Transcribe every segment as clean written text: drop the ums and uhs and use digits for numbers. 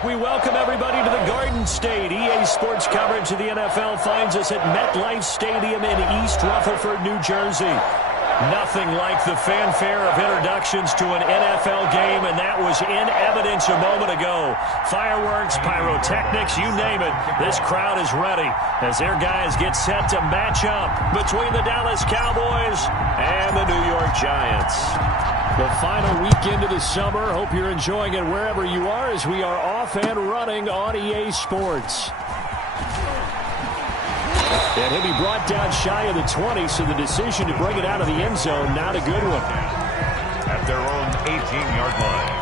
We welcome everybody to the Garden State. EA Sports coverage of the NFL finds us at MetLife Stadium in East Rutherford, New Jersey. Nothing like the fanfare of introductions to an NFL game, and that was in evidence a moment ago. Fireworks, pyrotechnics, you name it. This crowd is ready as their guys get set to match up between the Dallas Cowboys and the New York Giants. The final weekend of the summer. Hope you're enjoying it wherever you are as we are off and running on EA Sports. And he'll be brought down shy of the 20, so the decision to bring it out of the end zone, not a good one. At their own 18-yard line.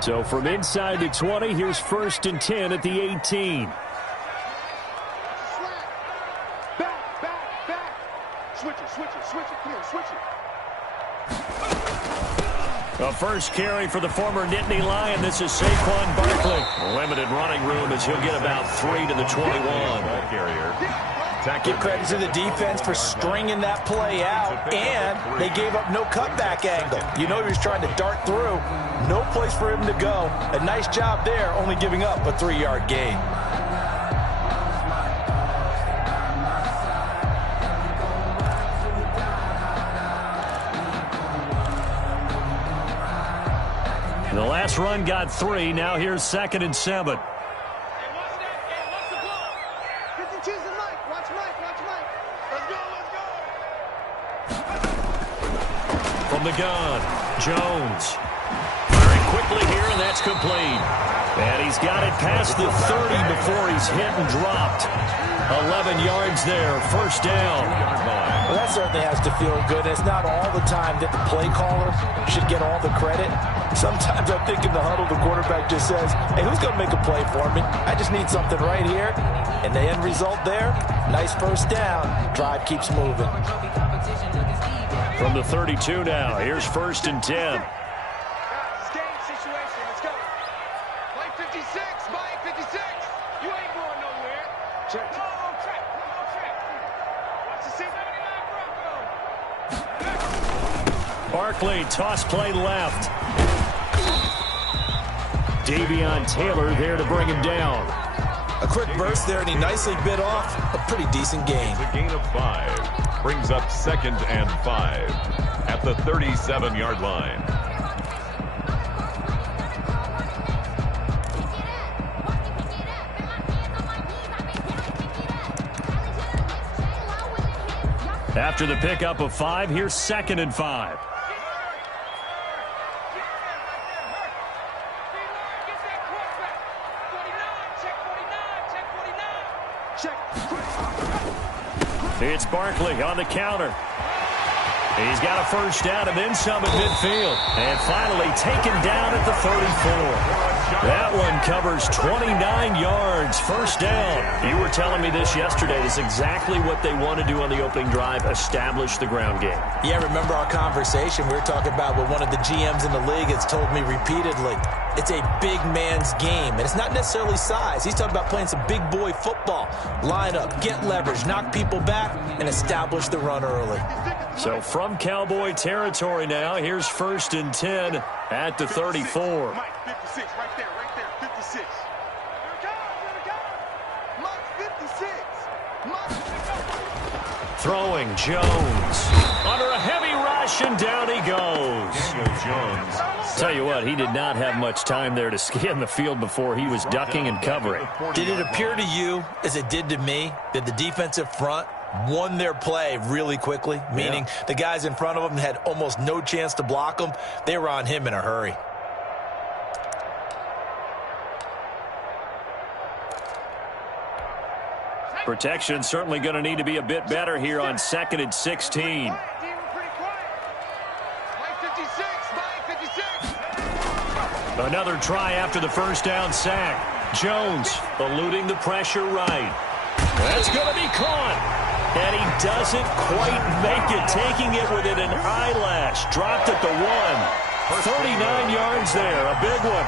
So from inside the 20, here's 1st and 10 at the 18. A first carry for the former Nittany Lion. This is Saquon Barkley. Limited running room as he'll get about 3 to the 21. Ball carrier. Give credit to the defense for stringing that play out, and they gave up no cutback angle. You know he was trying to dart through. No place for him to go. A nice job there, only giving up a 3-yard gain. The last run got 3. Now here's 2nd and 7. From the gun, Jones. Very quickly here, and that's complete. And he's got it past the 30 before he's hit and dropped. 11 yards there, 1st down. Well, that certainly has to feel good. It's not all the time that the play caller should get all the credit. Sometimes I think in the huddle, the quarterback just says, hey, who's going to make a play for me? I just need something right here. And the end result there, nice 1st down. Drive keeps moving. From the 32 now, here's 1st and 10. Barkley, toss play left. Davion Taylor there to bring him down. A quick burst there, and he nicely bit off a pretty decent gain. It's a gain of 5. Brings up 2nd and 5 at the 37-yard line. After the pickup of 5, here's 2nd and 5. It's Barkley on the counter. He's got a 1st down and then some at midfield. And finally taken down at the 34. That one covers 29 yards, 1st down. You were telling me this yesterday. This is exactly what they want to do on the opening drive, establish the ground game. Yeah, remember our conversation? We were talking about what one of the GMs in the league has told me repeatedly. It's a big man's game, and it's not necessarily size. He's talking about playing some big boy football. Line up, get leverage, knock people back, and establish the run early. So from Cowboy territory now, here's 1st and 10 at the 34. Mike, 56, right there, 56. Here it comes. Mike, 56. Throwing Jones. Under a heavy rush, and down he goes. Jones. Tell you what, he did not have much time there to scan the field before he was ducking and covering. Did it appear to you, as it did to me, that the defensive front won their play really quickly? Meaning the guys in front of them had almost no chance to block him. They were on him in a hurry. Protection certainly going to need to be a bit better here on 2nd and 16. Another try after the 1st down sack. Jones eluding the pressure right. That's going to be caught. And he doesn't quite make it, taking it within an eyelash. Dropped at the 1. 39 yards there, a big one.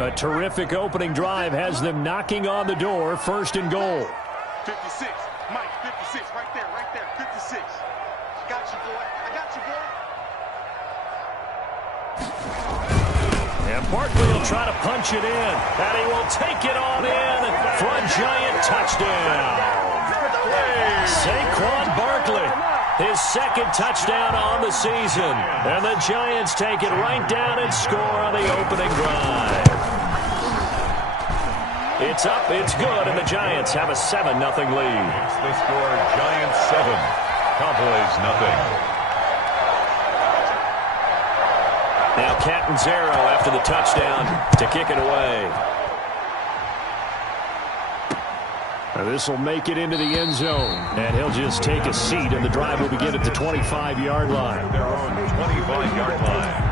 A terrific opening drive has them knocking on the door, first and goal. 56, Mike, 56, right there, 56. I got you, boy. And Barkley will try to punch it in, and he will take it on in for a Giant touchdown. Saquon Barkley, his second touchdown on the season, and the Giants take it right down and score on the opening drive. It's up, it's good, and the Giants have a 7-0 lead. It's the score, Giants 7, Cowboys 0. Now Catanzaro after the touchdown to kick it away. This will make it into the end zone, and he'll just take a seat, and the drive will begin at the 25-yard line. Their own 25-yard line.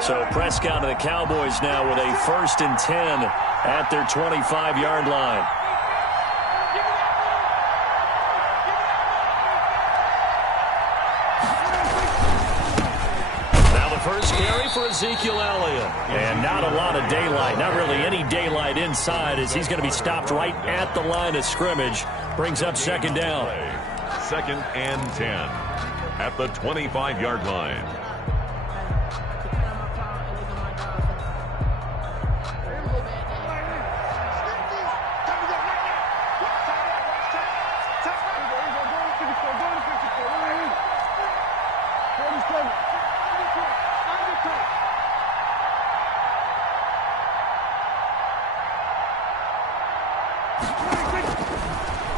So Prescott and the Cowboys now with a 1st and 10 at their 25-yard line. Now the first carry for Ezekiel Elliott. And not a lot of daylight, not really any daylight inside, as he's going to be stopped right at the line of scrimmage. Brings up second down. 2nd and 10 at the 25-yard line.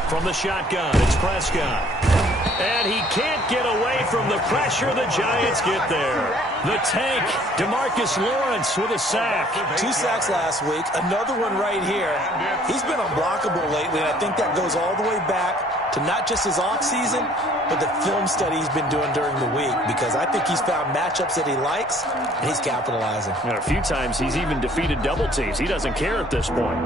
From the shotgun, it's Prescott. And he can't get away from the pressure. The Giants get there. The tank, DeMarcus Lawrence with a sack. 2 sacks last week, another one right here. He's been unblockable lately, and I think that goes all the way back to not just his offseason, but the film study he's been doing during the week, because I think he's found matchups that he likes, and he's capitalizing. And a few times he's even defeated double teams. He doesn't care at this point.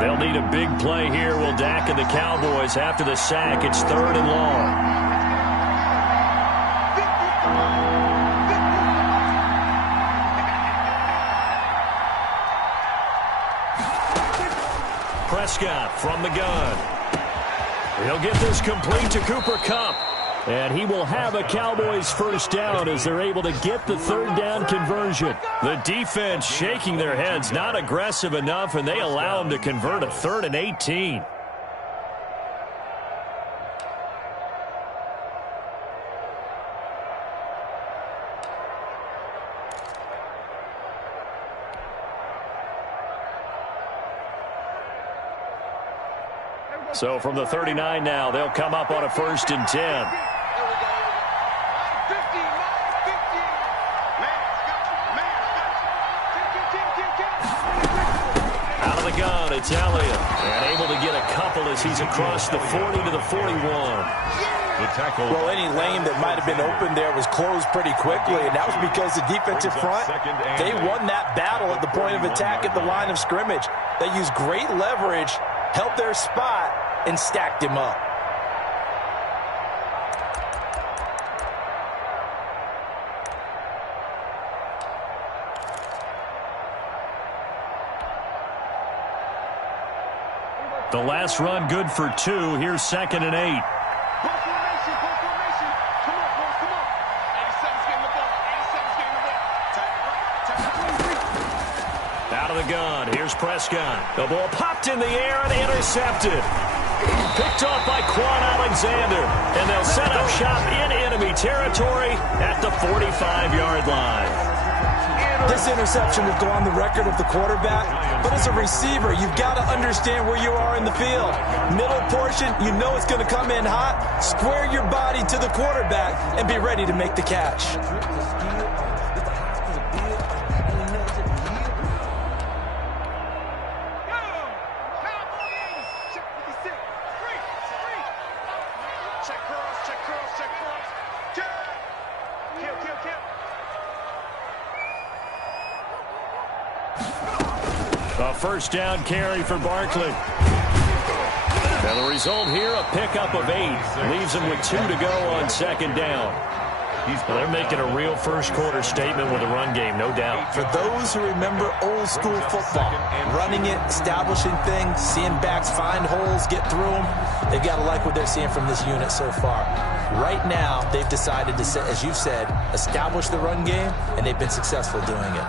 They'll need a big play here, will Dak and the Cowboys after the sack. It's 3rd and long. Prescott from the gun. He'll get this complete to Cooper Kupp. And he will have a Cowboys first down as they're able to get the 3rd down conversion. The defense shaking their heads, not aggressive enough, and they allow him to convert a 3rd and 18. So from the 39 now, they'll come up on a 1st and 10. Out of the gun, it's Elliott. And able to get a couple as he's across the 40 to the 41. The tackle. Well, any lane that might have been open there was closed pretty quickly, and that was because the defensive front, they won that battle at the point of attack at the line of scrimmage. They used great leverage, held their spot, and stacked him up. The last run good for 2. Here's 2nd and 8. Out of the gun. Here's Prescott. The ball popped in the air and intercepted. Picked off by Quan Alexander. And they'll set up shop in enemy territory at the 45-yard line. This interception will go on the record of the quarterback, but as a receiver, you've got to understand where you are in the field. Middle portion, you know it's going to come in hot. Square your body to the quarterback and be ready to make the catch. first down carry for Barkley. Now the result here, a pickup of 8. Leaves him with 2 to go on second down. They're making a real first-quarter statement with a run game, no doubt. For those who remember old-school football, running it, establishing things, seeing backs find holes, get through them, they've got to like what they're seeing from this unit so far. Right now, they've decided to, as you've said, establish the run game, and they've been successful doing it.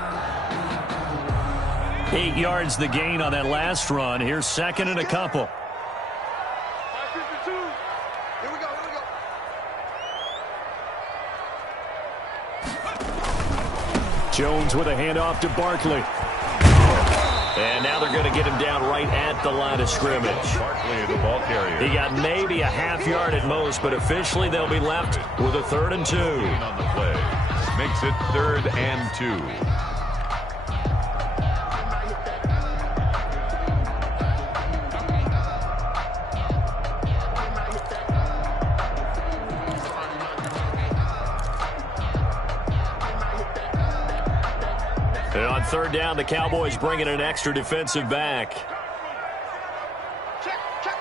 8 yards the gain on that last run. Here's second and a couple. Jones with a handoff to Barkley. And now they're going to get him down right at the line of scrimmage. Barkley, the ball carrier. He got maybe a half yard at most, but officially they'll be left with a 3rd and 2. On the play. Makes it 3rd and 2. And on 3rd down, the Cowboys bring in an extra defensive back. Check 43.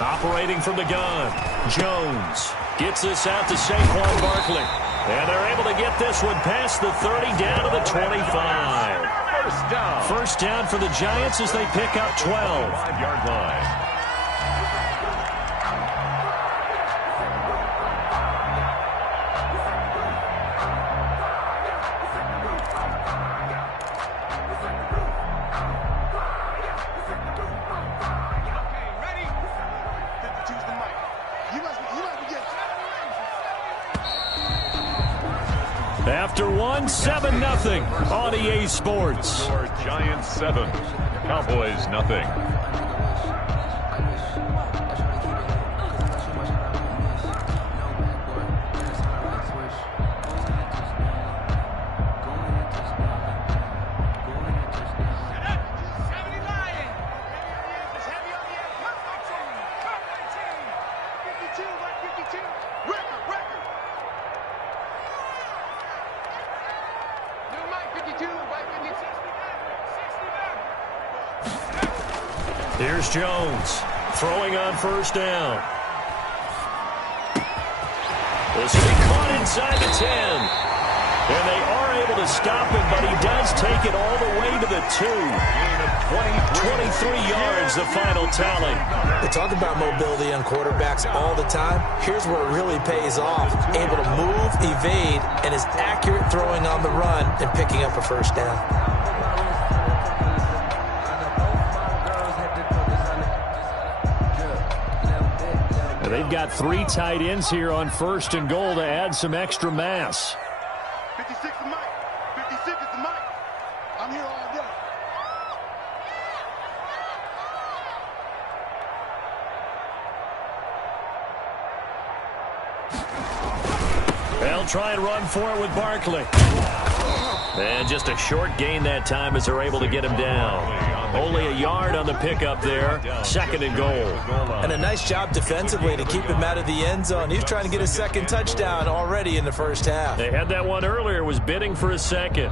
Operating from the gun, Jones gets this out to Saquon Barkley. And they're able to get this one past the 30 down to the 25. First down for the Giants as they pick up 12. 5-yard line. After 7-0 on EA Sports. Giants 7, Cowboys nothing. Here's Jones throwing on first down. This will be caught inside the 10. And they are able to stop him, but he does take it all the way to the 2. 23 yards, the final tally. They talk about mobility on quarterbacks all the time. Here's where it really pays off. Able to move, evade, and is accurate throwing on the run and picking up a first down. They've got 3 tight ends here on 1st and goal to add some extra mass. 56 is Mike. 56 is the Mike. I'm here all day. They'll try and run for it with Barkley. And just a short gain that time as they're able to get him down. Only a yard on the pickup there. 2nd and goal. And a nice job defensively to keep him out of the end zone. He's trying to get his 2nd touchdown already in the first half. They had that one earlier, was bidding for a 2nd.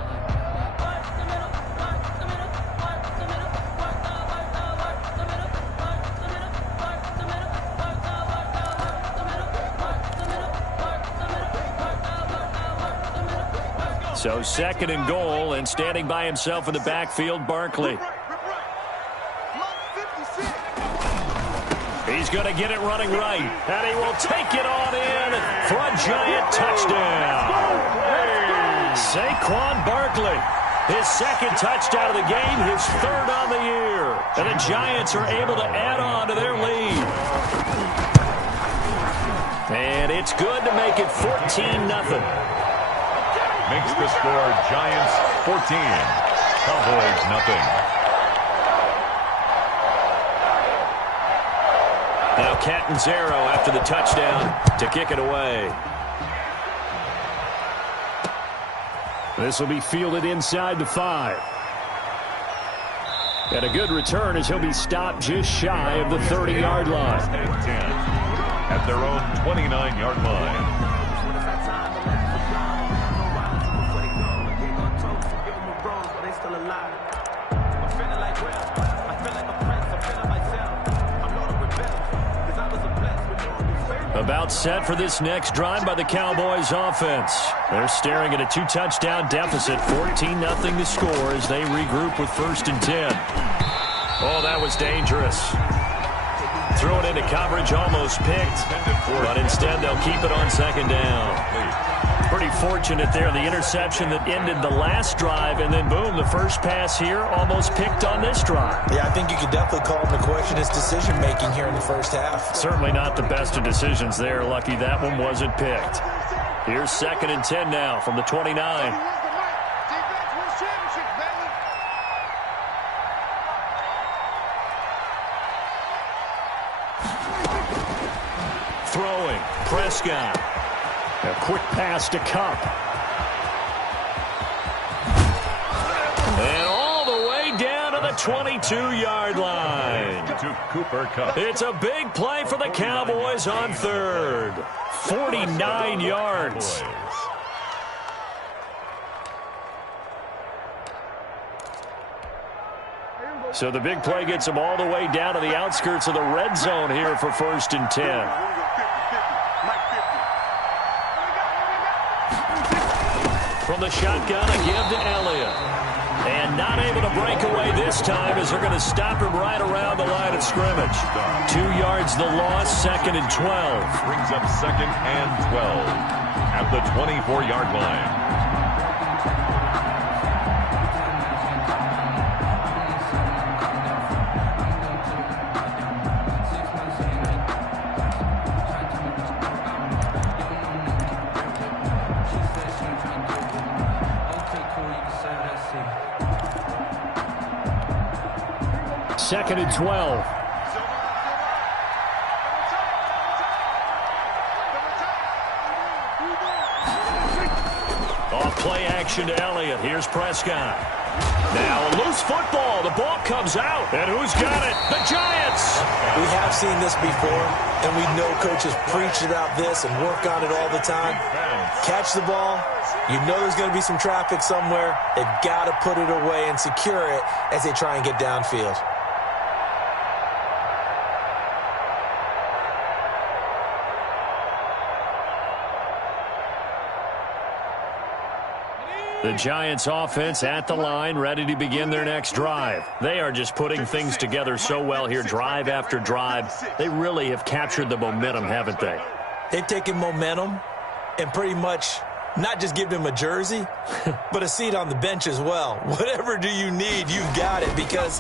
So 2nd and goal, and standing by himself in the backfield, Barkley. He's going to get it running right, and he will take it on in for a Giant touchdown. Saquon Barkley, his 2nd touchdown of the game, his 3rd on the year. And the Giants are able to add on to their lead. And it's good to make it 14-0. Makes the score Giants 14, Cowboys nothing. Now Catanzaro after the touchdown to kick it away. This will be fielded inside the 5. And a good return as he'll be stopped just shy of the 30-yard line. at their own 29-yard line. About set for this next drive by the Cowboys offense. They're staring at a 2-touchdown deficit, 14-0 to score as they regroup with 1st and 10. Oh, that was dangerous. Throw it into coverage, almost picked, but instead they'll keep it on 2nd down. Pretty fortunate there, the interception that ended the last drive, and then boom, the first pass here almost picked on this drive. Yeah, I think you could definitely call into question his decision-making here in the first half. Certainly not the best of decisions there. Lucky that one wasn't picked. Here's 2nd and 10 now from the 29. Throwing, Prescott. A quick pass to Cup. And all the way down to the 22-yard line. To Cooper Kupp. It's a big play for the Cowboys on 3rd. 49 yards. So the big play gets them all the way down to the outskirts of the red zone here for 1st and 10. From the shotgun, a give to Elliott. And not able to break away this time as they're going to stop him right around the line of scrimmage. 2 yards the loss, 2nd and 12. Brings up 2nd and 12 at the 24-yard line. Second and 12. Off play action to Elliott. Here's Prescott. Now a loose football. The ball comes out. And who's got it? The Giants! We have seen this before, and we know coaches preach about this and work on it all the time. Catch the ball. You know there's going to be some traffic somewhere. They've got to put it away and secure it as they try and get downfield. The Giants offense at the line, ready to begin their next drive. They are just putting things together so well here, drive after drive. They really have captured the momentum, haven't they? They've taken momentum and pretty much not just given him a jersey, but a seat on the bench as well. Whatever do you need, you've got it, because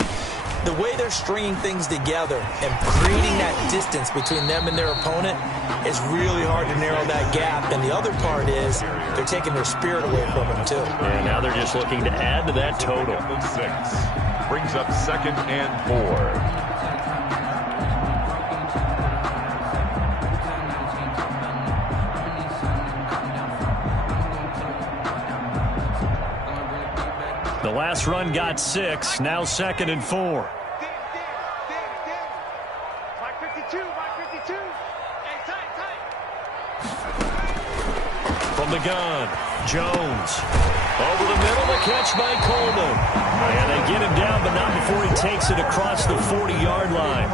the way they're stringing things together and creating that distance between them and their opponent is really hard to narrow that gap. And the other part is they're taking their spirit away from them, too. And now they're just looking to add to that total. 6 brings up 2nd and 4. The last run got 6, now 2nd and 4. From the gun, Jones. Over the middle, the catch by Coleman. And they get him down, but not before he takes it across the 40-yard line.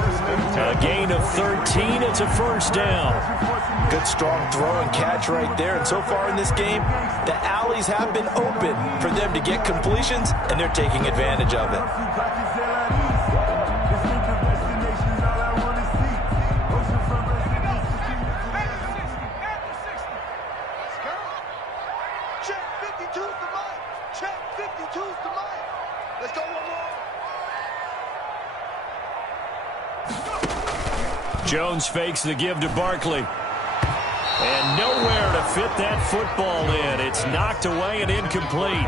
A gain of 13, it's a 1st down. Good, strong throw and catch right there. And so far in this game, the alleys have been open for them to get completions, and they're taking advantage of it. Jones fakes the give to Barkley. And nowhere to fit that football in. It's knocked away and incomplete.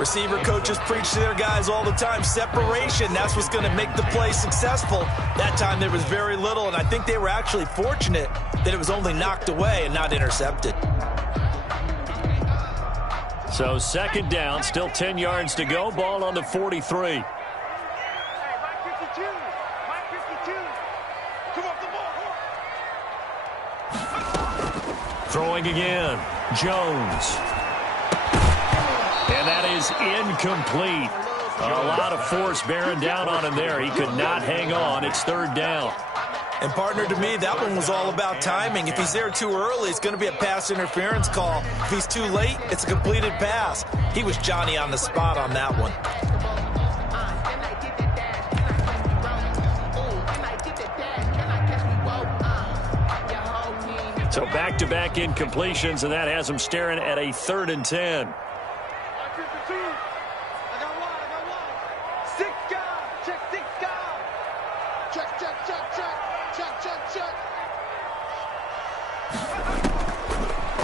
Receiver coaches preach to their guys all the time. Separation, that's what's going to make the play successful. That time there was very little, and I think they were actually fortunate that it was only knocked away and not intercepted. So 2nd down, still 10 yards to go. Ball on the 43. Throwing again. Jones. And that is incomplete. A lot of force bearing down on him there. He could not hang on. It's third down. And, partner, to me, that one was all about timing. If he's there too early, it's going to be a pass interference call. If he's too late, it's a completed pass. He was Johnny on the spot on that one. So back-to-back incompletions, and that has him staring at a 3rd and 10.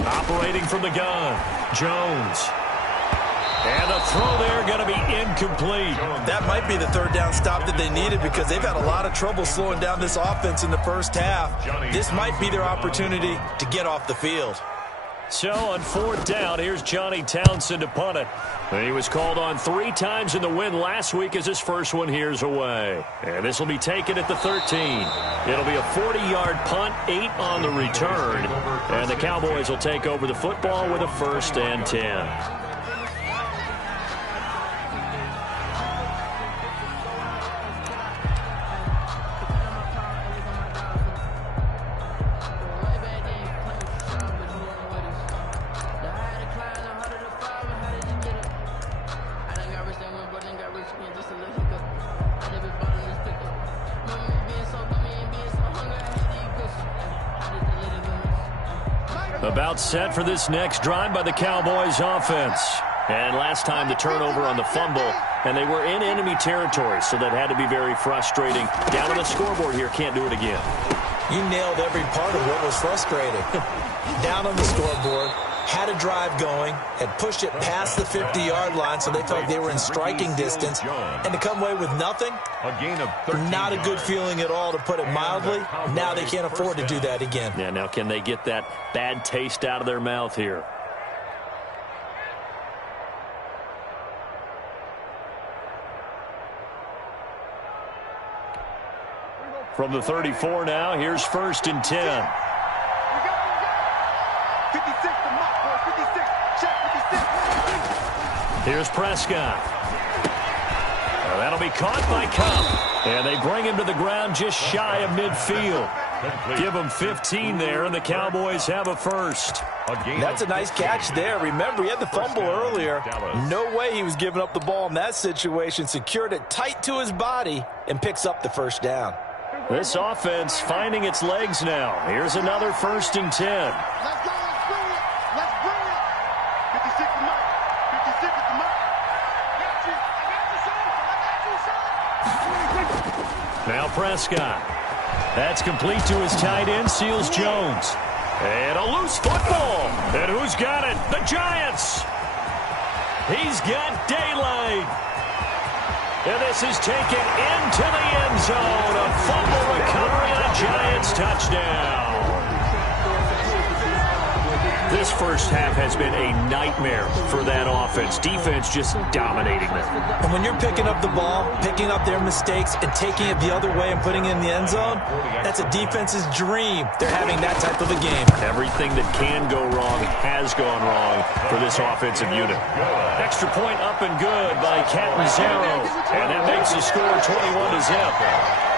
Operating from the gun, Jones. And the throw there going to be incomplete. That might be the 3rd down stop that they needed because they've had a lot of trouble slowing down this offense in the first half. This might be their opportunity to get off the field. So on 4th down, here's Johnny Townsend to punt it. He was called on 3 times in the win last week as his first one here's away. And this will be taken at the 13. It'll be a 40-yard punt, 8 on the return. And the Cowboys will take over the football with a 1st and 10. About set for this next drive by the Cowboys offense. And last time the turnover on the fumble, and they were in enemy territory, so that had to be very frustrating. Down on the scoreboard here, can't do it again. You nailed every part of what was frustrating. Down on the scoreboard, had a drive going, had pushed it past the 50-yard line so they felt like they were in striking distance, and to come away with nothing, not a good feeling at all, to put it mildly. Now they can't afford to do that again. Yeah, now can they get that bad taste out of their mouth here? From the 34 now, here's 1st and 10. 56 to Mark, boy. 56. Check 56. Here's Prescott. Well, that'll be caught by Cup. And they bring him to the ground just shy of midfield. Give him 15 there, and the Cowboys have a 1st. That's a nice catch there. Remember, he had the fumble earlier. No way he was giving up the ball in that situation. Secured it tight to his body and picks up the 1st down. This offense finding its legs now. Here's another 1st and 10. Let's go. Let's bring it. 56 to Mark. 56 to Mark. Now Prescott. That's complete to his tight end, Seals Jones. And a loose football. And who's got it? The Giants. He's got daylight. And this is taken into the end zone. A fumble recovery on a Giants touchdown. This first half has been a nightmare for that offense. Defense just dominating them. And when you're picking up the ball, picking up their mistakes, and taking it the other way and putting it in the end zone, that's a defense's dream. They're having that type of a game. Everything that can go wrong has gone wrong for this offensive unit. Extra point up and good by Catanzaro. And that makes the score 21-0.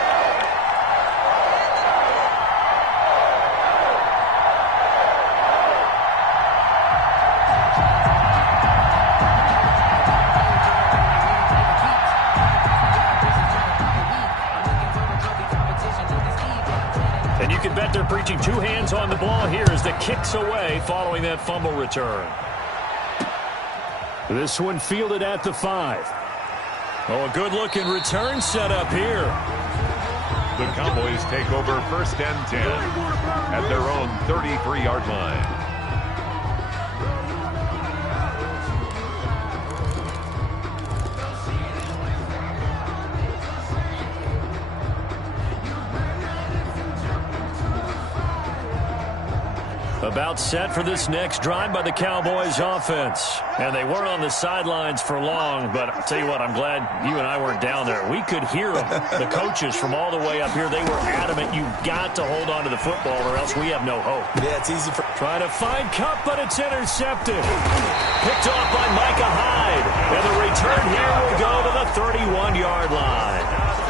And you can bet they're preaching 2 hands on the ball here as the kick's away following that fumble return. This one fielded at the 5. Oh, a good-looking return set up here. The Cowboys take over 1st and 10 at their own 33-yard line. About set for this next drive by the Cowboys offense. And they weren't on the sidelines for long, but I'll tell you what, I'm glad you and I weren't down there. We could hear them. The coaches from all the way up here, they were adamant. You've got to hold on to the football or else we have no hope. Yeah, it's easy for... Trying to find Cup, but it's intercepted. Picked off by Micah Hyde. And the return here will go to the 31-yard line.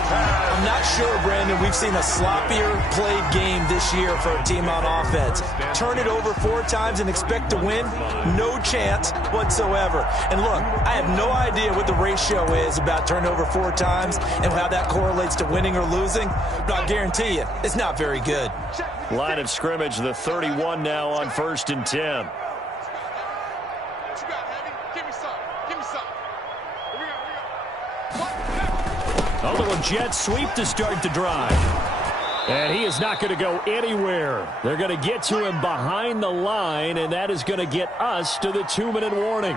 I'm not sure, Brandon, we've seen a sloppier played game this year for a team on offense. Turn it over 4 times and expect to win? No chance whatsoever. And look, I have no idea what the ratio is about turnover 4 times and how that correlates to winning or losing, but I'll guarantee you, it's not very good. Line of scrimmage, the 31 now on 1st and 10. A little jet sweep to start the drive. And he is not going to go anywhere. They're going to get to him behind the line, and that is going to get us to the 2-minute warning.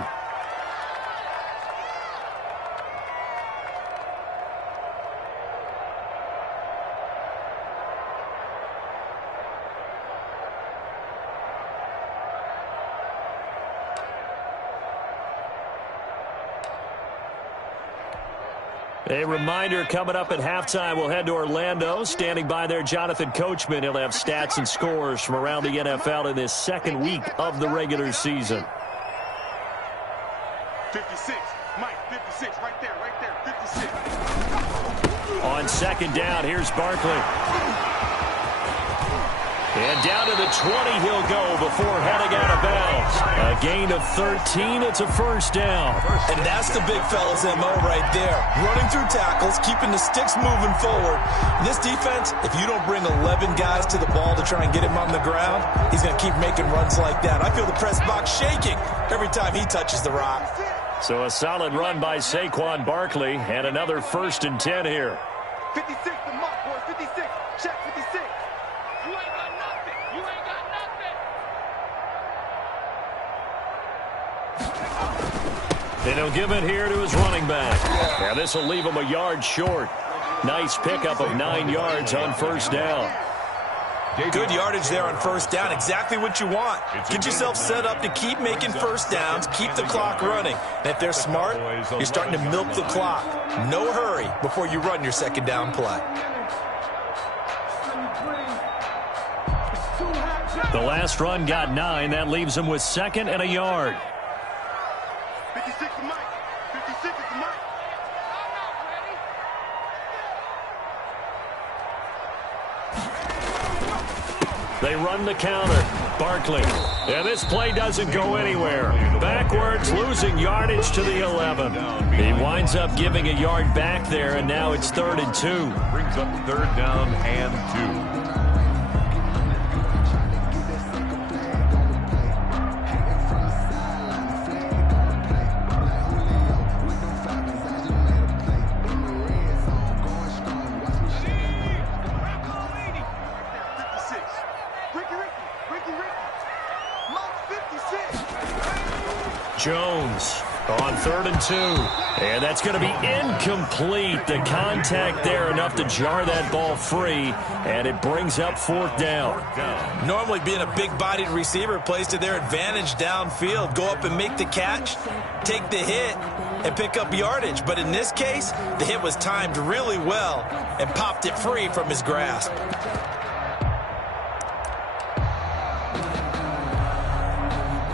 A reminder, coming up at halftime, we'll head to Orlando. Standing by there, Jonathan Coachman. He'll have stats and scores from around the NFL in this second week of the regular season. 56, Mike, 56, right there, 56. On second down, here's Barkley. And down to the 20 he'll go before heading out of bounds. A gain of 13, it's a first down. And that's the big fella's MO right there. Running through tackles, keeping the sticks moving forward. This defense, if you don't bring 11 guys to the ball to try and get him on the ground, he's going to keep making runs like that. I feel the press box shaking every time he touches the rock. So a solid run by Saquon Barkley and another 1st and 10 here. 56, the mark, boys, 56. Check 56. You ain't got nothing. You ain't got nothing. And he'll give it here to his running back. Now this will leave him a yard short. Nice pickup of 9 yards on first down. Good yardage there on first down. Exactly what you want. Get yourself set up to keep making first downs, keep the clock running. And if they're smart, you're starting to milk the clock. No hurry before you run your second down play. The last run got 9. That leaves him with 2nd and a yard. 56 is Mike. 56 is Mike. They run the counter. Barkley. And this play doesn't go anywhere. Backwards, losing yardage to the 11. He winds up giving a yard back there, and now it's 3rd and 2. Brings up 3rd down and 2. Jones on 3rd and 2. And that's going to be incomplete. The contact there enough to jar that ball free, and it brings up 4th down. Normally being a big-bodied receiver plays to their advantage downfield. Go up and make the catch, take the hit, and pick up yardage. But in this case, the hit was timed really well and popped it free from his grasp.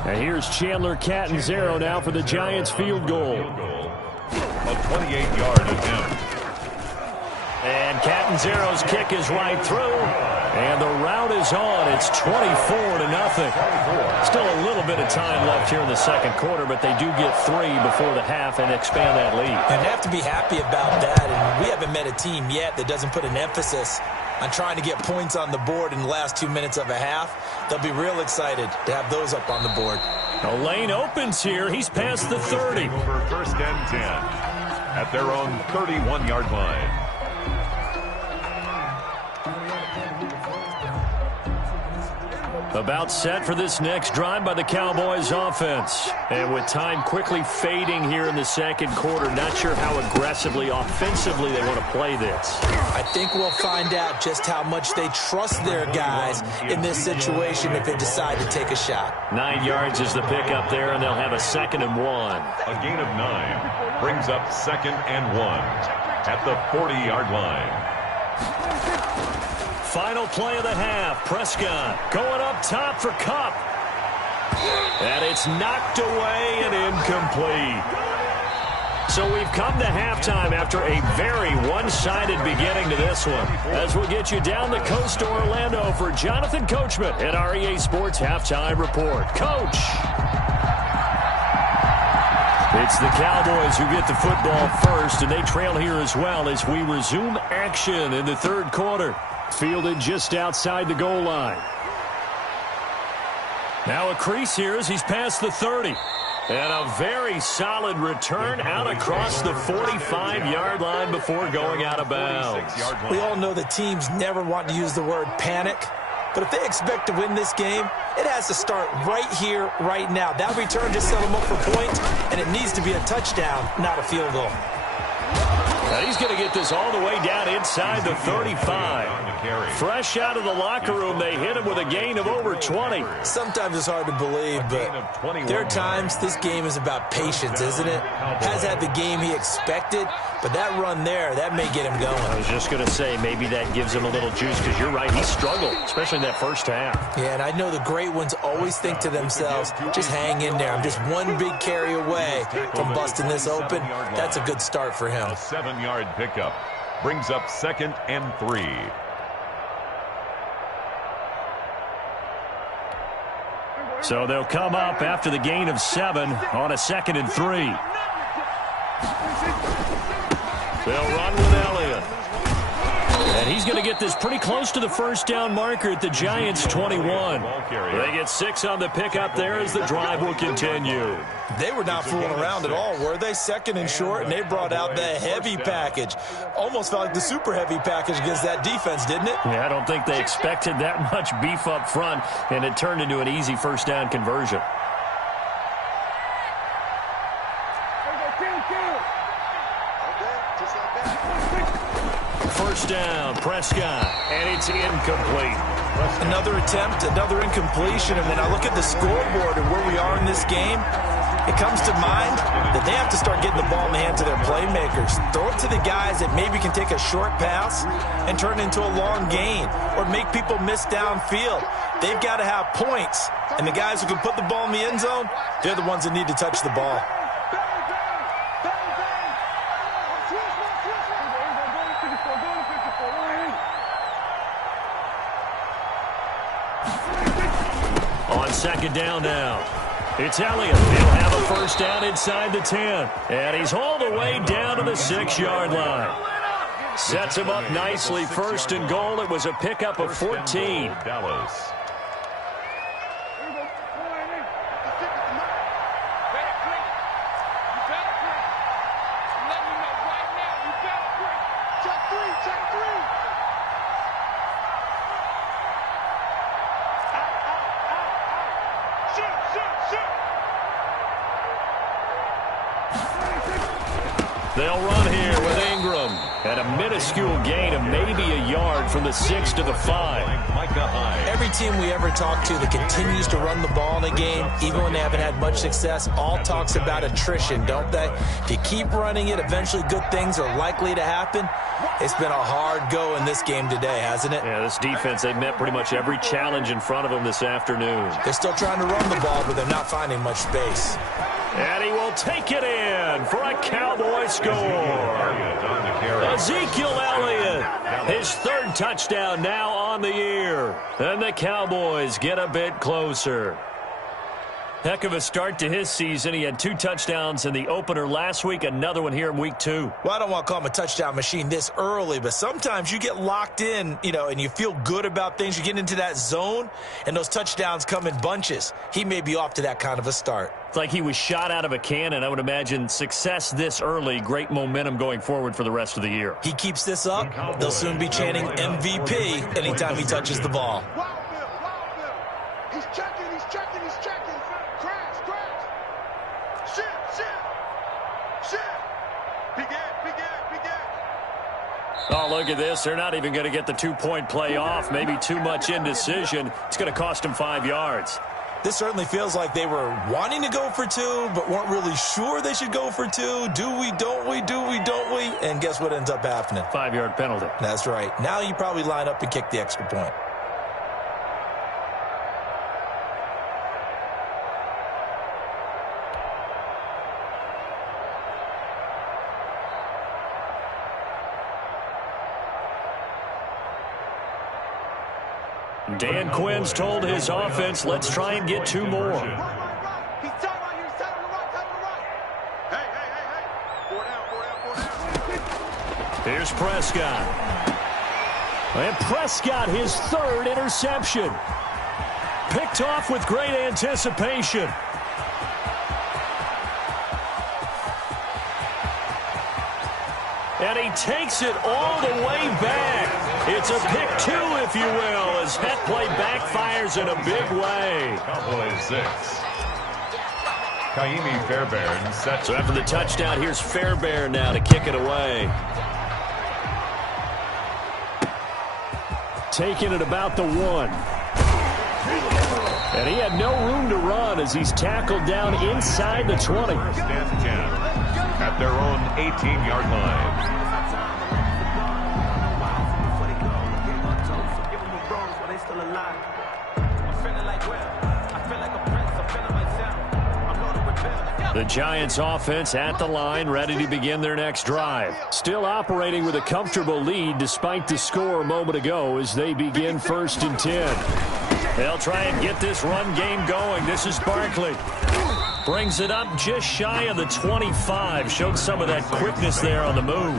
And here's Chandler Catanzaro now for the Giants field goal. A 28-yard attempt. And Catanzaro's kick is right through. And the route is on. It's 24-0. Still a little bit of time left here in the second quarter, but they do get 3 before the half and expand that lead. And they have to be happy about that. And we haven't met a team yet that doesn't put an emphasis on trying to get points on the board in the last 2 minutes of a half. They'll be real excited to have those up on the board. The lane opens here. He's past the 30. Over 1st and 10 at their own 31-yard line. About set for this next drive by the Cowboys offense. And with time quickly fading here in the second quarter, not sure how aggressively, offensively they want to play this. I think we'll find out just how much they trust their guys in this situation if they decide to take a shot. 9 yards is the pickup there, and they'll have a 2nd and 1. A gain of 9 brings up 2nd and 1 at the 40-yard line. Final play of the half. Prescott going up top for Kupp. And it's knocked away and incomplete. So we've come to halftime after a very one-sided beginning to this one. As we'll get you down the coast to Orlando for Jonathan Coachman at our EA Sports Halftime Report. Coach! It's the Cowboys who get the football first, and they trail here as well as we resume action in the third quarter. Fielded just outside the goal line. Now a crease here as he's past the 30. And a very solid return out across the 45-yard line before going out of bounds. We all know the teams never want to use the word panic. But if they expect to win this game, it has to start right here, right now. That return just set them up for points, and it needs to be a touchdown, not a field goal. And he's going to get this all the way down inside the 35. Fresh out of the locker room, they hit him with a gain of over 20. Sometimes it's hard to believe, but there are times this game is about patience, isn't it? Has had the game he expected, but that run there, that may get him going. I was just going to say, maybe that gives him a little juice, because you're right, he struggled, especially in that first half. Yeah, and I know the great ones always think to themselves, just hang in there. I'm just one big carry away from busting this open. That's a good start for him. A 7-yard pickup brings up 2nd and 3. So they'll come up after the gain of 7 on a 2nd and 3. They'll run with Elliott. And he's going to get this pretty close to the first down marker at the Giants' 21. They get 6 on the pickup there as the drive will continue. They were not fooling around at all, were they? 2nd and short, and they brought out the heavy package. Almost felt like the super heavy package against that defense, didn't it? Yeah, I don't think they expected that much beef up front, and it turned into an easy first down conversion. First down, Prescott, and it's incomplete. Another attempt, another incompletion, and when I look at the scoreboard and where we are in this game, it comes to mind that they have to start getting the ball in the hands of their playmakers. Throw it to the guys that maybe can take a short pass and turn it into a long gain or make people miss downfield. They've got to have points, and the guys who can put the ball in the end zone, they're the ones that need to touch the ball. On 2nd down now. It's Elliott. He'll have a first down inside the 10. And he's all the way down to the 6-yard line. Sets him up nicely. 1st and goal. It was a pickup of 14. Dallas. They'll run here with Ingram. And a minuscule gain of maybe a yard from the 6 to the 5. Every team we ever talk to that continues to run the ball in a game, even when they haven't had much success, all talks about attrition, don't they? If you keep running it, eventually good things are likely to happen. It's been a hard go in this game today, hasn't it? Yeah, this defense, they've met pretty much every challenge in front of them this afternoon. They're still trying to run the ball, but they're not finding much space. And he will take it in for a Cowboy score. Ezekiel Elliott, his 3rd touchdown now on the year. And the Cowboys get a bit closer. Heck of a start to his season. He had 2 touchdowns in the opener last week, another one here in week 2. Well, I don't want to call him a touchdown machine this early, but sometimes you get locked in, and you feel good about things. You get into that zone, and those touchdowns come in bunches. He may be off to that kind of a start. It's like he was shot out of a cannon. I would imagine success this early, great momentum going forward for the rest of the year. He keeps this up, they'll soon be chanting MVP anytime he touches the ball. Oh, look at this. They're not even going to get the two-point play off. Maybe too much indecision. It's going to cost them 5 yards. This certainly feels like they were wanting to go for 2, but weren't really sure they should go for 2. Do we, don't we, do we, don't we? And guess what ends up happening? 5-yard penalty. That's right. Now you probably line up and kick the extra point. Dan Quinn's told his offense, let's try and get 2 more. He's tight right here. He's tight on the right, tight on the right. Hey. 4 down. Here's Prescott. And Prescott, his 3rd interception. Picked off with great anticipation. And he takes it all the way back. It's a pick 2, if you will, as that play backfires in a big way. Cowboys 6. Kaimi Fairbairn set. So after the touchdown, here's Fairbairn now to kick it away. Taking it about the 1. And he had no room to run as he's tackled down inside the 20. First and 10 at their own 18-yard line. The Giants offense at the line, ready to begin their next drive. Still operating with a comfortable lead despite the score a moment ago as they begin 1st and 10. They'll try and get this run game going. This is Barkley. Brings it up just shy of the 25. Showed some of that quickness there on the move.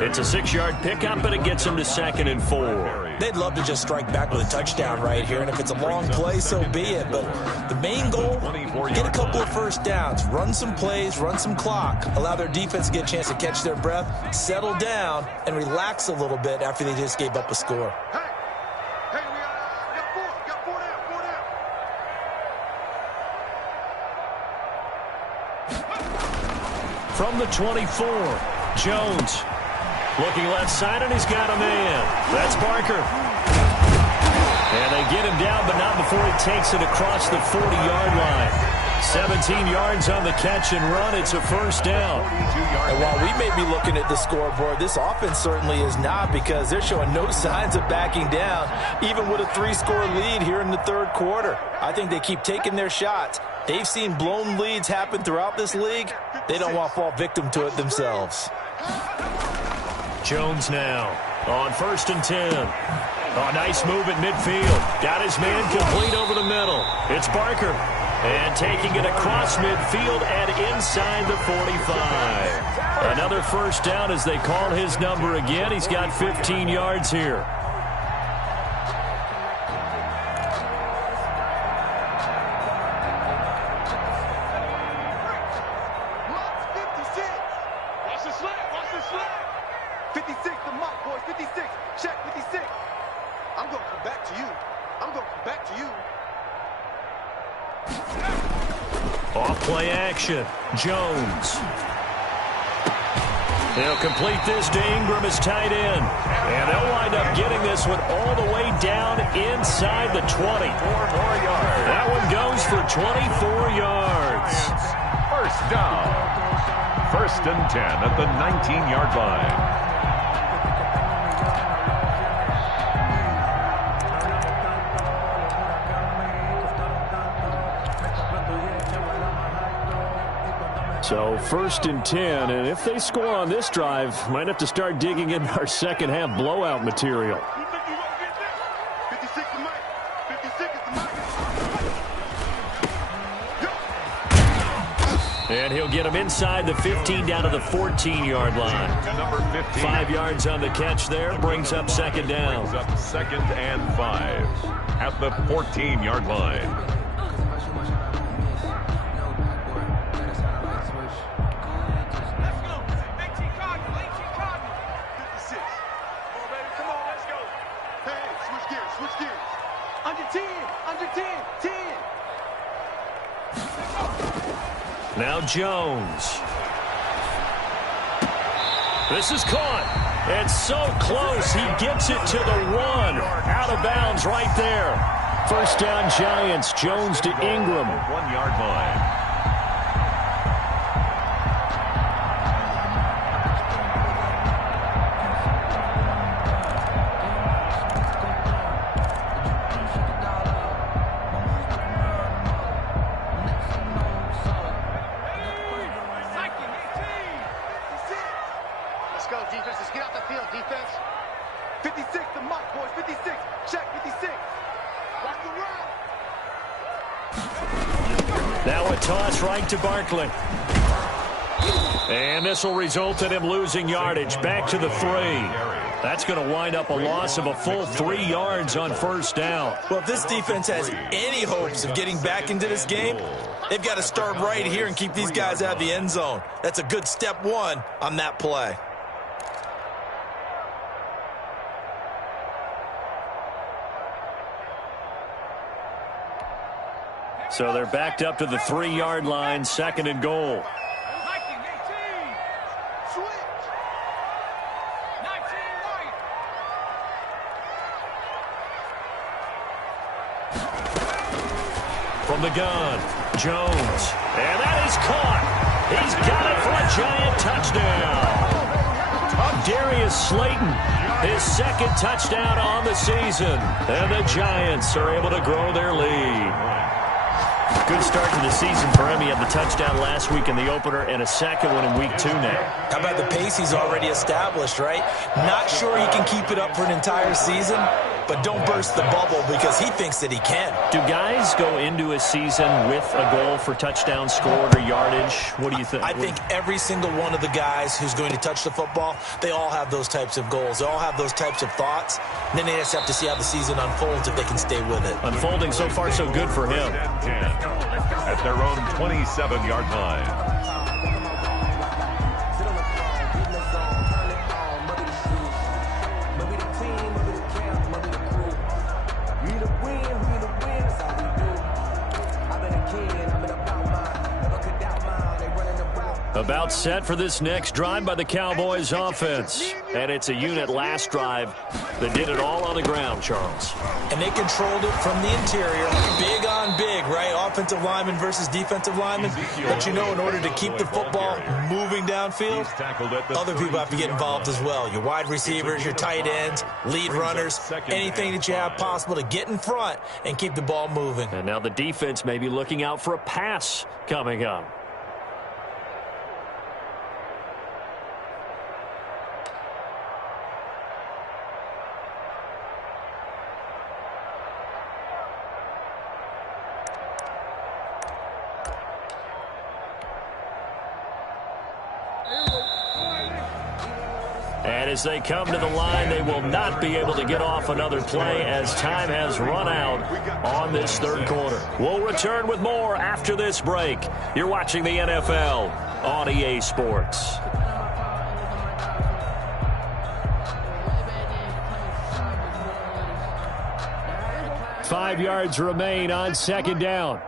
It's a 6-yard pickup, and it gets him to 2nd and 4. They'd love to just strike back with a touchdown right here, and if it's a long play, so be it. But the main goal, get a couple of first downs, run some plays, run some clock, allow their defense to get a chance to catch their breath, settle down, and relax a little bit after they just gave up a score. Hey, we got 4 down. From the 24, Jones. Looking left side, and he's got a man. That's Barker. And they get him down, but not before he takes it across the 40-yard line. 17 yards on the catch and run. It's a first down. And while we may be looking at the scoreboard, this offense certainly is not, because they're showing no signs of backing down, even with a 3-score lead here in the 3rd quarter. I think they keep taking their shots. They've seen blown leads happen throughout this league. They don't want to fall victim to it themselves. Jones now on 1st and 10. Oh, nice move at midfield. Got his man complete over the middle. It's Barker. And taking it across midfield and inside the 45. Another first down as they call his number again. He's got 15 yards here. Off-play action. Jones. They'll complete this to Ingram as tight end. And they'll wind up getting this one all the way down inside the 20. 4 more yards. That one goes for 24 yards. First down. 1st and 10 at the 19-yard line. So 1st and 10, and if they score on this drive, might have to start digging in our second half blowout material. And he'll get him inside the 15 down to the 14-yard line. Number 15. 5 yards on the catch there, brings up 2nd down. Brings up 2nd and 5 at the 14-yard line. Now Jones. This is caught. It's so close. He gets it to the 1. Out of bounds right there. First down, Giants. Jones to Ingram. 1-yard line. Let's go, defense. Let's get out the field, defense. 56, the mark, boys. 56. Check, 56. Watch the run. Now a toss right to Barkley. And this will result in him losing yardage. Back to the 3. That's going to wind up a loss of a full 3 yards on first down. Well, if this defense has any hopes of getting back into this game, they've got to start right here and keep these guys out of the end zone. That's a good step 1 on that play. So they're backed up to the 3-yard line, 2nd and goal. From the gun, Jones. And that is caught. He's got it for a Giant touchdown. Darius Slayton, his 2nd touchdown on the season. And the Giants are able to grow their lead. Good start to the season for him. He had the touchdown last week in the opener and a 2nd one in week 2 now. How about the pace he's already established, right? Not sure he can keep it up for an entire season, but don't burst the bubble because he thinks that he can. Do guys go into a season with a goal for touchdown scored or yardage? What do you think? I think every single one of the guys who's going to touch the football, they all have those types of goals. They all have those types of thoughts. And then they just have to see how the season unfolds if they can stay with it. Unfolding so far so good for him. At their own 27-yard line. About set for this next drive by the Cowboys offense. And it's a unit last drive that did it all on the ground, Charles. And they controlled it from the interior. Big on big, right? Offensive lineman versus defensive lineman. But you know, in order to keep the football moving downfield, other people have to get involved as well. Your wide receivers, your tight ends, lead runners, anything that you have possible to get in front and keep the ball moving. And now the defense may be looking out for a pass coming up. And as they come to the line, they will not be able to get off another play as time has run out on this 3rd quarter. We'll return with more after this break. You're watching the NFL on EA Sports. Five yards remain on 2nd down.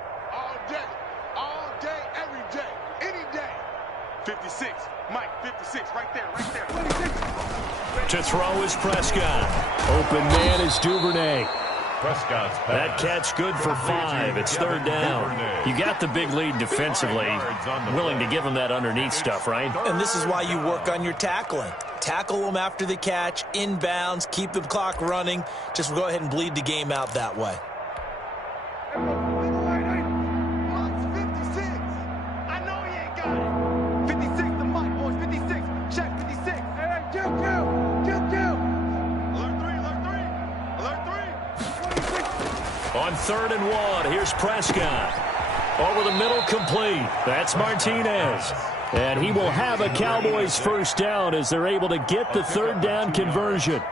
All day, every day, any day. 56, Mike, 56, right there, 26. To throw is Prescott. Open man is Duvernay. Prescott's pass. That catch good for 5. It's 3rd down. You got the big lead defensively. Willing to give him that underneath stuff, right? And this is why you work on your tackling. Tackle them after the catch, inbounds, keep the clock running. Just go ahead and bleed the game out that way. On 3rd and 1, here's Prescott. Over the middle, complete. That's Martinez. And he will have a Cowboys first down as they're able to get the 3rd down conversion.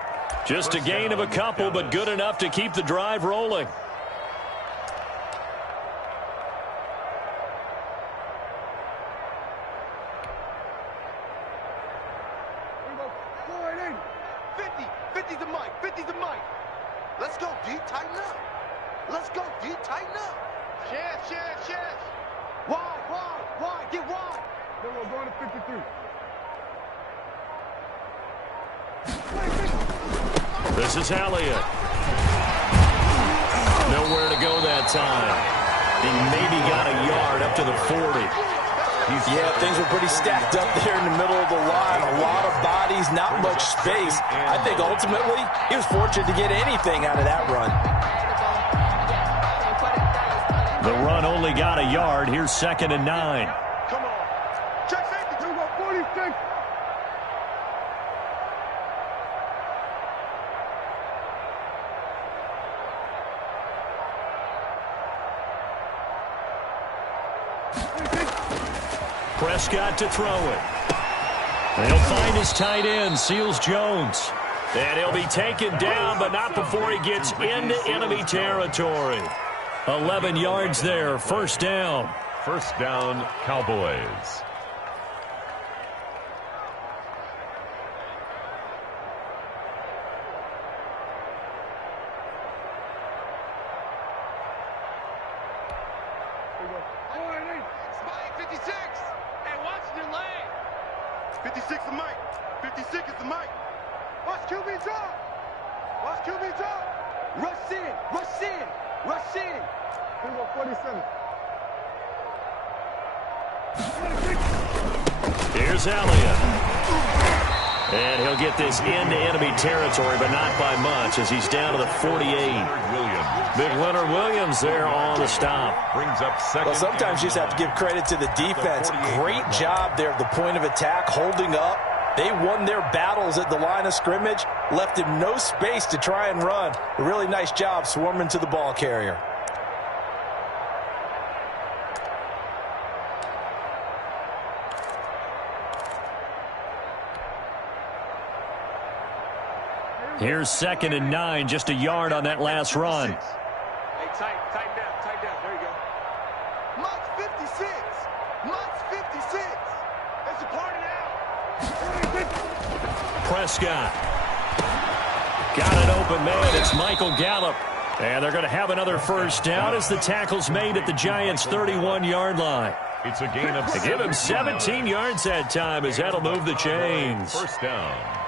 Just a gain of a couple, but good enough to keep the drive rolling. Let's go, D. Tighten up. Let's go, D. Tighten up. Chance. Wide. Get wide. Then we're going to 53. This is Elliott. Nowhere to go that time. He maybe got a yard up to the 40. Yeah, things were pretty stacked up there in the middle of the line. A lot of bodies, not much space. I think ultimately he was fortunate to get anything out of that run. The run only got a yard. Here's 2nd and 9. Come on. Check safety. 46. Prescott to throw it. And he'll find his tight end, Seals Jones. And he'll be taken down, but not before he gets into enemy territory. 11 yards there, 1st down. 1st down, Cowboys. Spike 56. Hey, watch your lane. 56 is Mike. 56 is the Mike. Watch QB drop. Watch QB drop. Rush in. Rush in. Rush in. Here we go, 47. Here's Elliott. And he'll get this into enemy territory, but not by much, as he's down to the 48. Big Leonard Williams there on the stop. Brings up 2nd. Well, sometimes you just have to give credit to the defense. Great job there at the point of attack, holding up. They won their battles at the line of scrimmage, left him no space to try and run. A really nice job swarming to the ball carrier. Here's 2nd and 9, just a yard on that last run. Hey, tighten down. There you go. Mike's 56. Mike's 56. It's a party now. Prescott. Got an open man. It's Michael Gallup. And they're going to have another 1st down as the tackle's made at the Giants' 31-yard line. It's a gain of They give him 17 yards that time, as that'll move the chains. 1st down.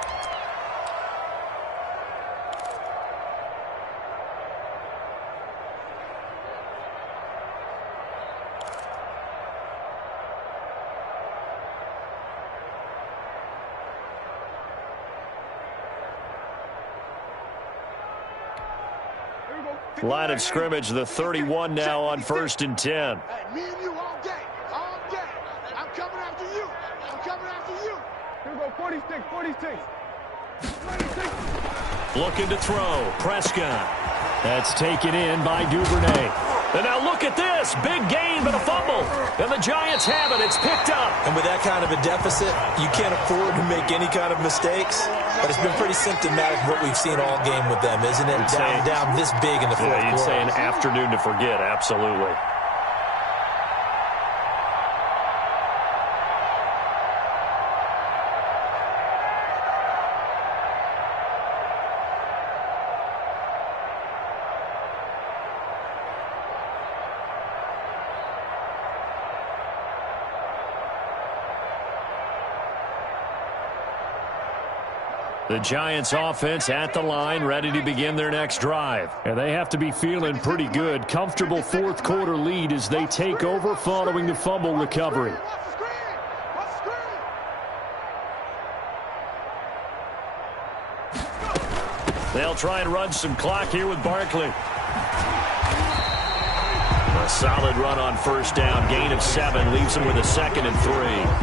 Line of scrimmage, the 31 now on 1st and 10. Hey, me and you all day. All day. I'm coming after you. Here we go, 46. Looking to throw. Prescott. That's taken in by Duvernay. And now look at this. Big gain, but a fumble. And the Giants have it. It's picked up. And with that kind of a deficit, you can't afford to make any kind of mistakes. But it's been pretty symptomatic of what we've seen all game with them, isn't it? Down this big in the fourth quarter. You'd say an afternoon to forget. Absolutely. The Giants offense at the line, ready to begin their next drive. And they have to be feeling pretty good. Comfortable 4th quarter lead as they take over following the fumble recovery. They'll try and run some clock here with Barkley. A solid run on 1st down. Gain of 7 leaves him with a 2nd and 3.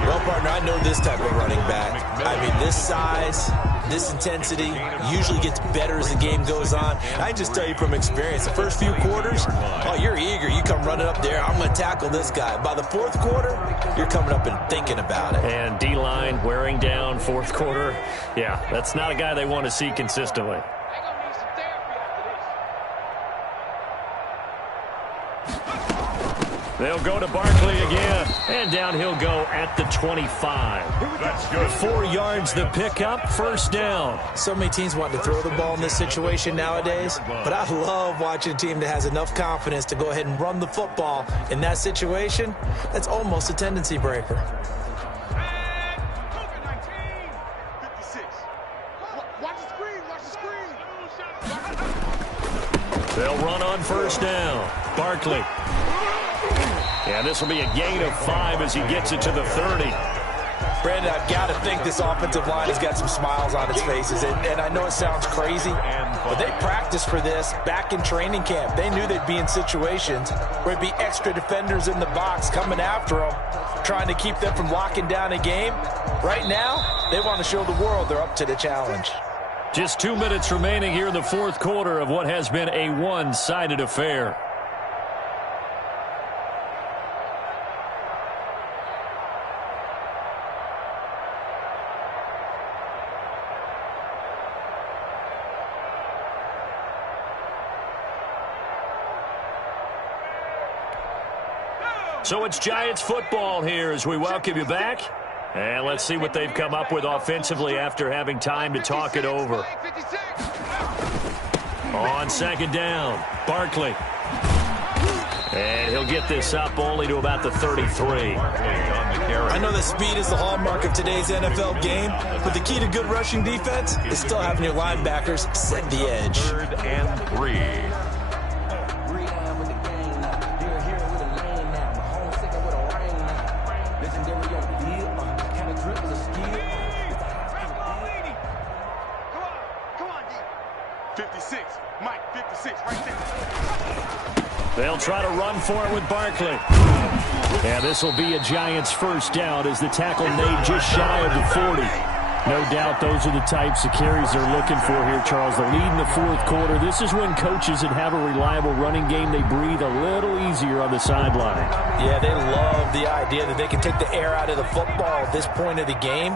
Well, partner, I know this type of running back. I mean, this size, this intensity usually gets better as the game goes on. I just tell you from experience, the first few quarters, oh, you're eager. You come running up there, I'm going to tackle this guy. By the 4th quarter, you're coming up and thinking about it. And D-line wearing down 4th quarter. Yeah, that's not a guy they want to see consistently. They'll go to Barkley again, and down he'll go at the 25. That's good. 4 yards the pickup, 1st down. So many teams want to throw the ball in this situation nowadays, but I love watching a team that has enough confidence to go ahead and run the football in that situation. That's almost a tendency breaker. 56. They'll run on first down. Barkley. And this will be a gain of 5 as he gets it to the 30. Brandon, I've got to think this offensive line has got some smiles on its faces. And I know it sounds crazy, but they practiced for this back in training camp. They knew they'd be in situations where it'd be extra defenders in the box coming after them, trying to keep them from locking down a game. Right now, they want to show the world they're up to the challenge. Just 2 minutes remaining here in the fourth quarter of what has been a one-sided affair. So it's Giants football here as we welcome you back. And let's see what they've come up with offensively after having time to talk it over. On second down, Barkley. And he'll get this up only to about the 33. I know that speed is the hallmark of today's NFL game, but the key to good rushing defense is still having your linebackers set the edge. 3rd and 3. They'll try to run for it with Barkley. And this will be a Giants first down as the tackle made just shy of the 40. No doubt those are the types of carries they're looking for here, Charles. The lead in the fourth quarter. This is when coaches that have a reliable running game, they breathe a little easier on the sideline. Yeah, they love the idea that they can take the air out of the football at this point of the game.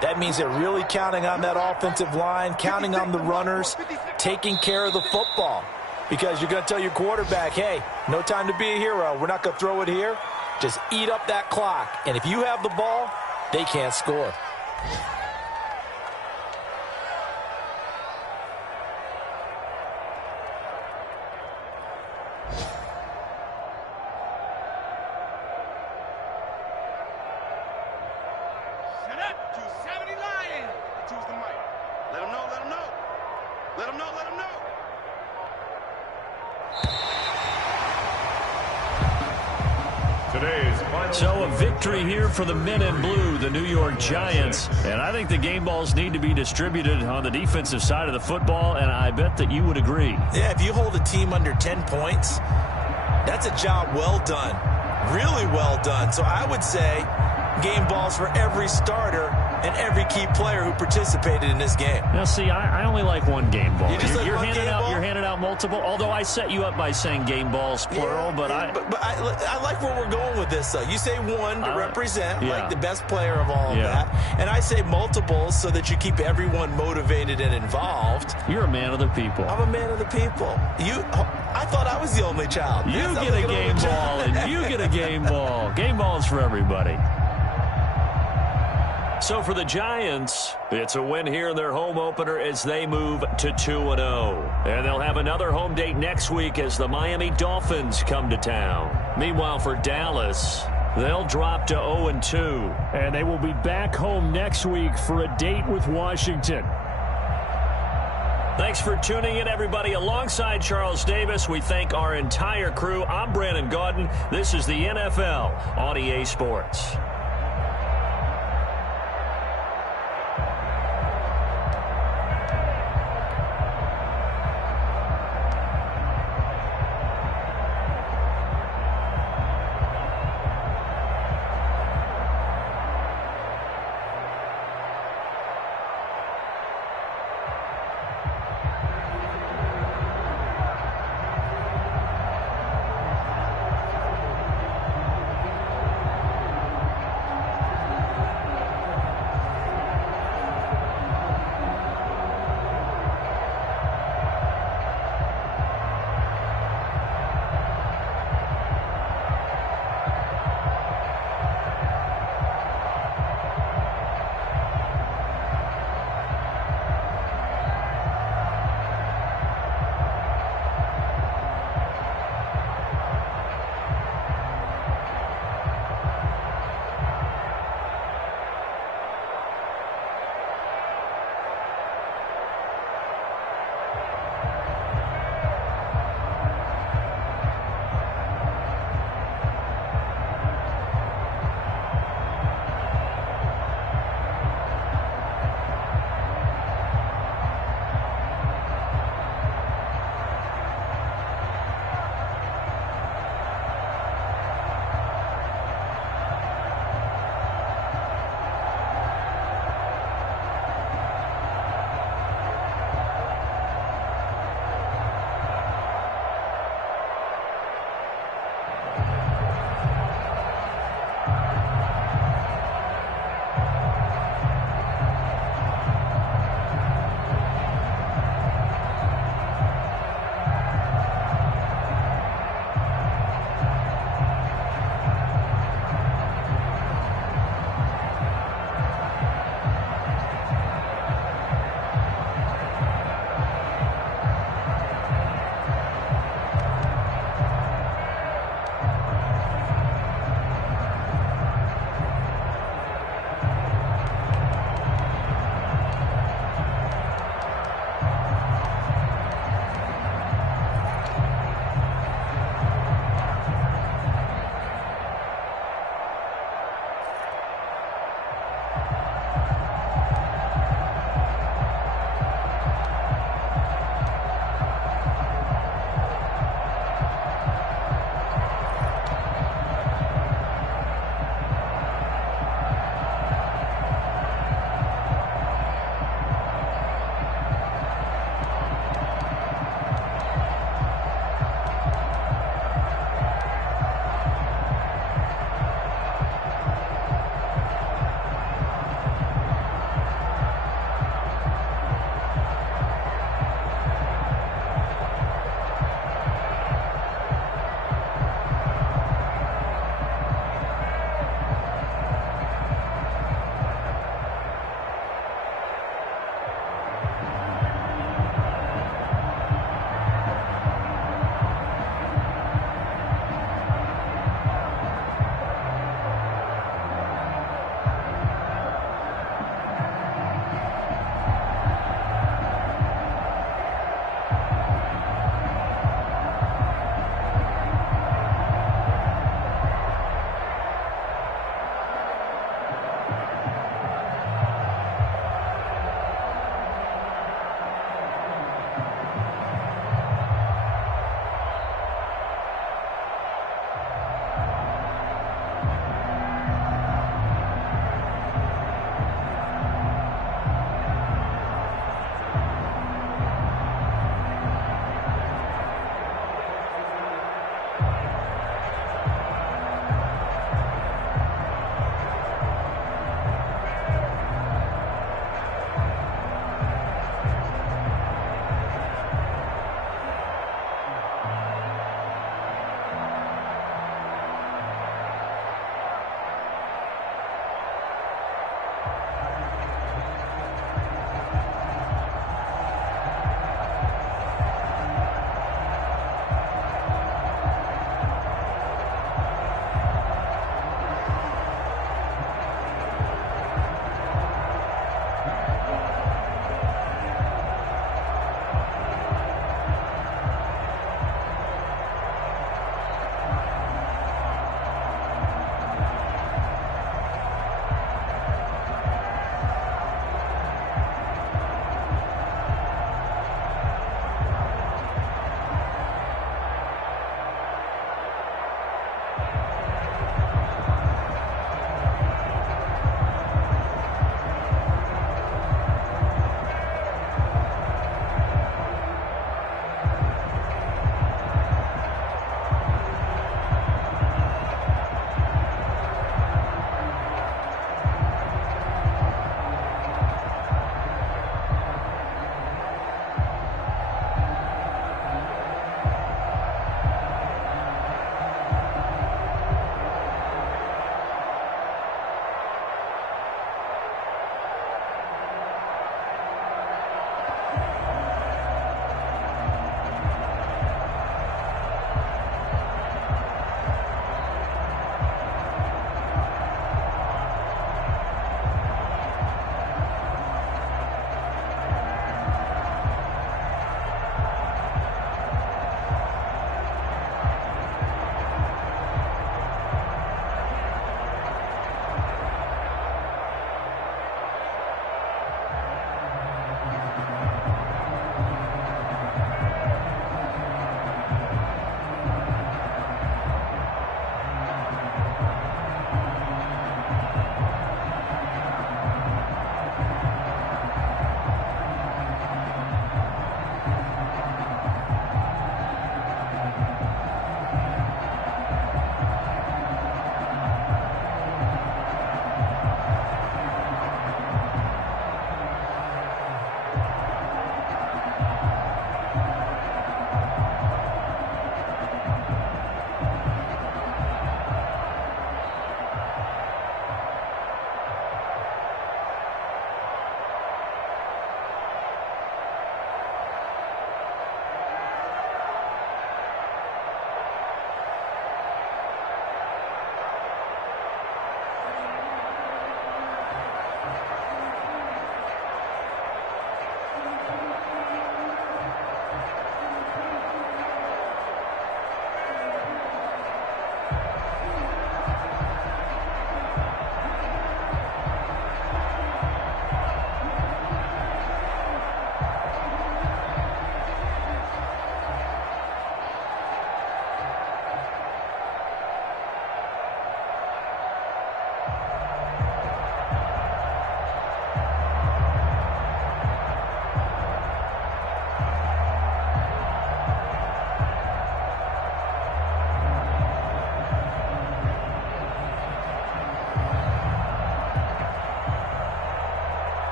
That means they're really counting on that offensive line, counting on the runners, taking care of the football. Because you're going to tell your quarterback, hey, no time to be a hero. We're not going to throw it here. Just eat up that clock. And if you have the ball, they can't score. Shut up, 270 Lions. Choose the mic. Let them know, let them know. Let them know, let them know. So a victory here for the men in blue, the New York Giants. And I think the game balls need to be distributed on the defensive side of the football, and I bet that you would agree. Yeah, if you hold a team under 10 points, that's a job well done. Really well done. So I would say game balls for every starter and every key player who participated in this game. Now, see, I only like one game ball. You're handing out multiple, although I set you up by saying game balls, plural, yeah, but I like where we're going with this, though. You say one to represent, like the best player of all of that, and I say multiples so that you keep everyone motivated and involved. You're a man of the people. I'm a man of the people. I thought I was the only child. You get a game ball, and you get a game ball. Game balls for everybody. So for the Giants, it's a win here in their home opener as they move to 2-0. And they'll have another home date next week as the Miami Dolphins come to town. Meanwhile, for Dallas, they'll drop to 0-2. And they will be back home next week for a date with Washington. Thanks for tuning in, everybody. Alongside Charles Davis, we thank our entire crew. I'm Brandon Gaudin. This is the NFL on EA Sports.